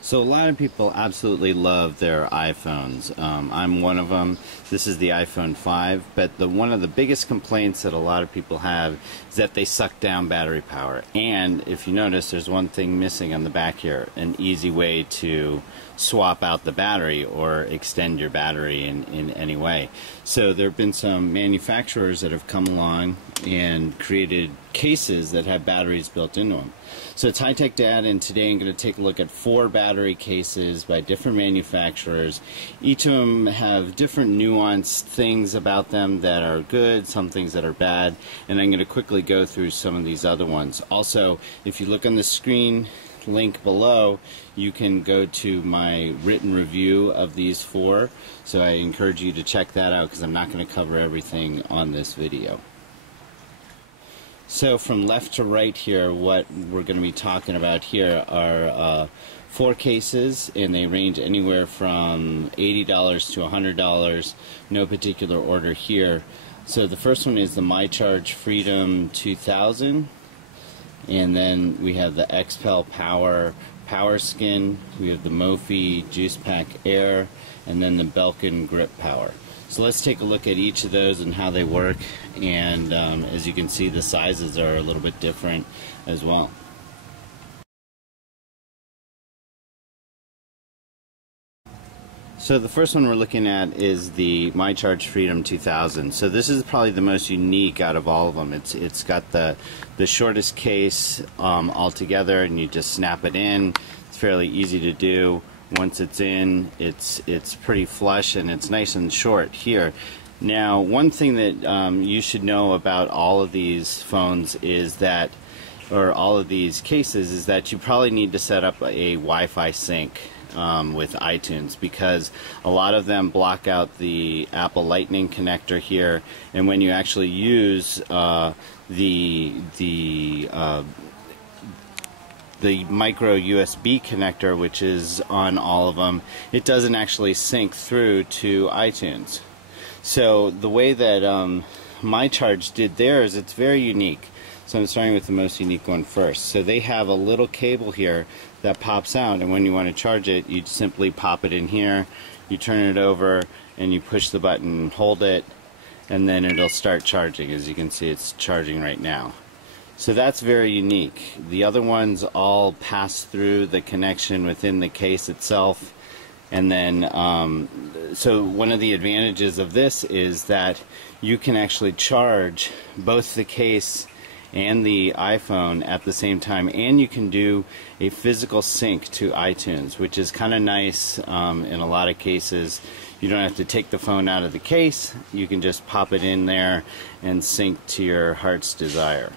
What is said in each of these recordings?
So a lot of people absolutely love their iPhones. I'm one of them. This is the iPhone 5, but one of the biggest complaints that a lot of people have is that they suck down battery power. And if you notice, there's one thing missing on the back here, an easy way to swap out the battery or extend your battery in any way. So there have been some manufacturers that have come along and created cases that have batteries built into them. So it's HighTechDad, and today I'm going to take a look at 4 battery cases by different manufacturers. Each of them have different nuanced things about them that are good, some things that are bad, and I'm going to quickly go through some of these other ones. Also, if you look on the screen link below, you can go to my written review of these 4, so I encourage you to check that out because I'm not going to cover everything on this video. So from left to right here, what we're going to be talking about here are 4 cases, and they range anywhere from $80 to $100, no particular order here. So the first one is the MyCharge Freedom2000, and then we have the XPAL Power PowerSkin, we have the Mophie Juice Pack Air, and then the Belkin Grip Power. So let's take a look at each of those and how they work, and as you can see, the sizes are a little bit different as well. So the first one we're looking at is the MyCharge Freedom2000. So this is probably the most unique out of all of them. It's got the shortest case altogether, and you just snap it in. It's fairly easy to do. Once it's in, it's pretty flush and it's nice and short here. Now, one thing that you should know about all of these phones is that, or all of these cases, is that you probably need to set up a Wi-Fi sync with iTunes, because a lot of them block out the Apple Lightning connector here, and when you actually use the micro USB connector, which is on all of them, it doesn't actually sync through to iTunes. So the way that MyCharge did theirs, it's very unique. So I'm starting with the most unique one first. So they have a little cable here that pops out, and when you want to charge it, you simply pop it in here, you turn it over, and you push the button, hold it, and then it'll start charging. As you can see, it's charging right now. So that's very unique. The other ones all pass through the connection within the case itself, and then so one of the advantages of this is that you can actually charge both the case and the iPhone at the same time, and you can do a physical sync to iTunes, which is kind of nice. In a lot of cases, you don't have to take the phone out of the case. You can just pop it in there and sync to your heart's desire.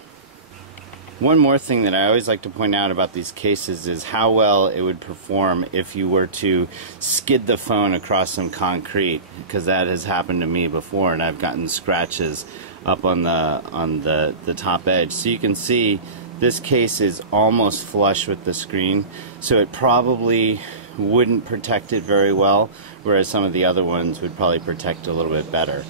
One more thing that I always like to point out about these cases is how well it would perform if you were to skid the phone across some concrete, because that has happened to me before, and I've gotten scratches up on the top edge. So you can see this case is almost flush with the screen, so it probably wouldn't protect it very well, whereas some of the other ones would probably protect a little bit better.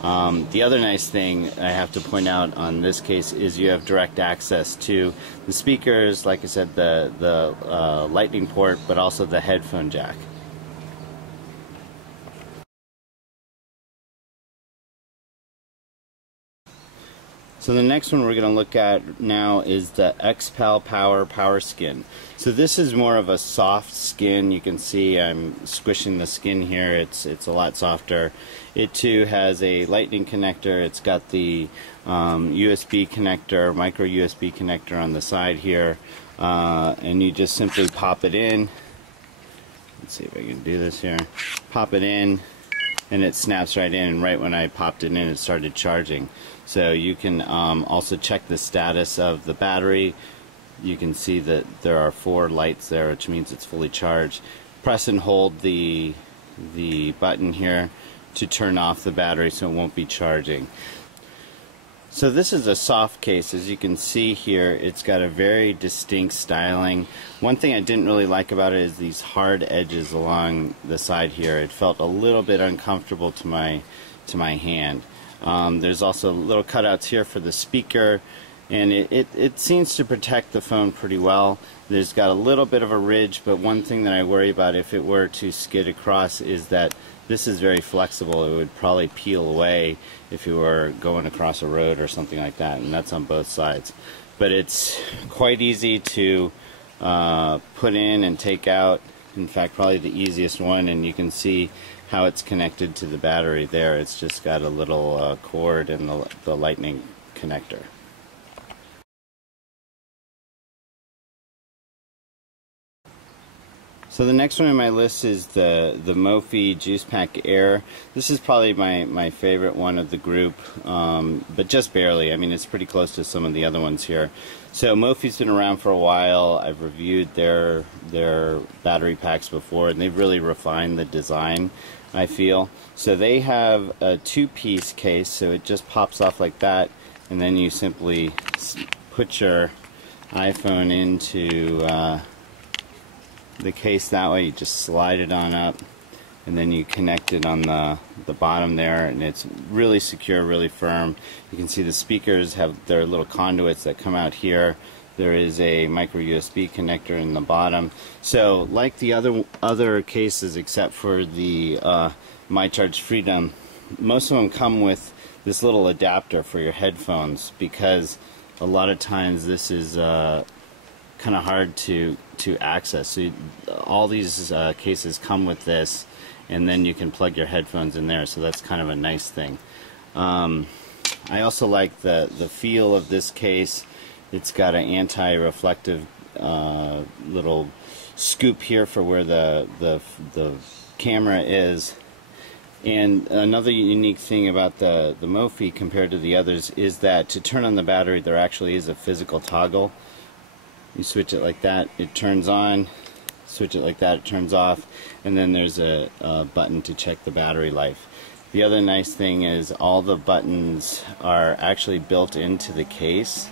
The other nice thing I have to point out on this case is you have direct access to the speakers, like I said, the lightning port, but also the headphone jack. So the next one we're going to look at now is the XPAL Power PowerSkin. So this is more of a soft skin. You can see I'm squishing the skin here. It's a lot softer. It too has a lightning connector. It's got the USB connector, micro USB connector on the side here, and you just simply pop it in. Let's see if I can do this here. Pop it in, and it snaps right in, and right when I popped it in, it started charging. So you can also check the status of the battery. You can see that there are 4 lights there, which means it's fully charged. Press and hold the button here to turn off the battery so it won't be charging. So this is a soft case. As you can see here, it's got a very distinct styling. One thing I didn't really like about it is these hard edges along the side here. It felt a little bit uncomfortable to my hand. There's also little cutouts here for the speaker, and it seems to protect the phone pretty well. There's got a little bit of a ridge, but one thing that I worry about if it were to skid across is that this is very flexible. It would probably peel away if you were going across a road or something like that, and that's on both sides. But it's quite easy to put in and take out. In fact, probably the easiest one, and you can see how it's connected to the battery there. It's just got a little cord and the lightning connector. So the next one on my list is the Mophie Juice Pack Air. This is probably my favorite one of the group, but just barely. I mean, it's pretty close to some of the other ones here. So Mophie's been around for a while. I've reviewed their battery packs before, and they've really refined the design, I feel. So they have a two-piece case, so it just pops off like that, and then you simply put your iPhone into the case that way. You just slide it on up, and then you connect it on the bottom there, and it's really secure, really firm. You can see the speakers have their little conduits that come out here. There is a micro USB connector in the bottom. So like the other cases, except for the MyCharge Freedom, most of them come with this little adapter for your headphones, because a lot of times this is kind of hard to access. So all these cases come with this, and then you can plug your headphones in there, so that's kind of a nice thing. I also like the feel of this case. It's got an anti-reflective little scoop here for where the camera is. And another unique thing about the Mophie compared to the others is that to turn on the battery, there actually is a physical toggle. You switch it like that, it turns on. Switch it like that, it turns off. And then there's a button to check the battery life. The other nice thing is all the buttons are actually built into the case,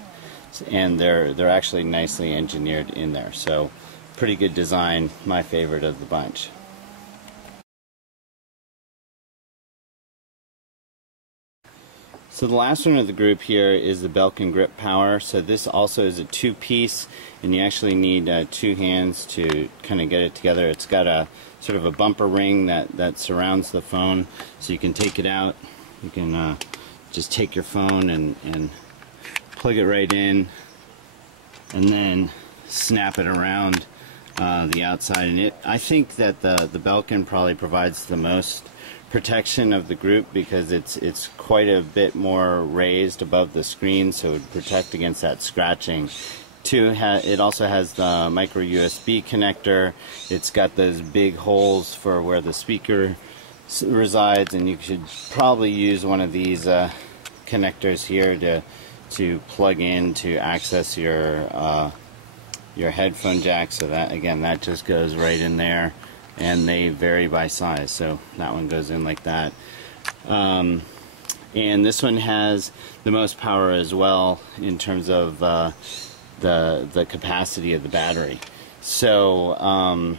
and they're actually nicely engineered in there. So pretty good design, my favorite of the bunch. So the last one of the group here is the Belkin Grip Power. So this also is a two-piece, and you actually need two hands to kind of get it together. It's got a sort of a bumper ring that surrounds the phone, so you can take it out. You can just take your phone and plug it right in, and then snap it around the outside. And I think that the Belkin probably provides the most protection of the group, because it's quite a bit more raised above the screen, so it would protect against that scratching. It also has the micro USB connector. It's got those big holes for where the speaker resides, and you should probably use one of these connectors here to plug in to access your headphone jack. So that, again, that just goes right in there. And they vary by size, so that one goes in like that. And this one has the most power as well in terms of the capacity of the battery. So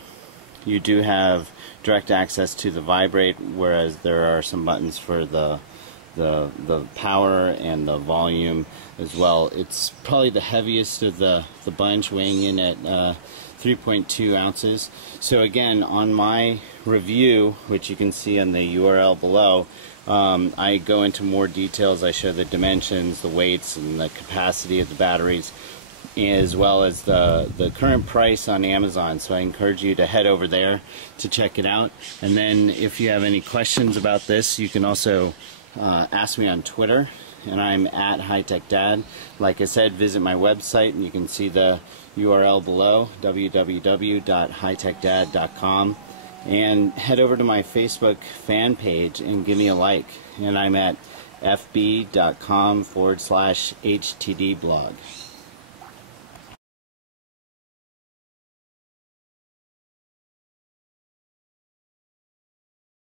you do have direct access to the vibrate, whereas there are some buttons for the power and the volume as well. It's probably the heaviest of the bunch, weighing in at 3.2 ounces. So again, on my review, which you can see on the URL below, I go into more details. I show the dimensions, the weights, and the capacity of the batteries, as well as the current price on Amazon. So I encourage you to head over there to check it out. And then if you have any questions about this, you can also ask me on Twitter, and I'm at HighTechDad. Like I said, visit my website, and you can see the URL below, www.hightechdad.com, and head over to my Facebook fan page and give me a like. And I'm at fb.com/HTD blog.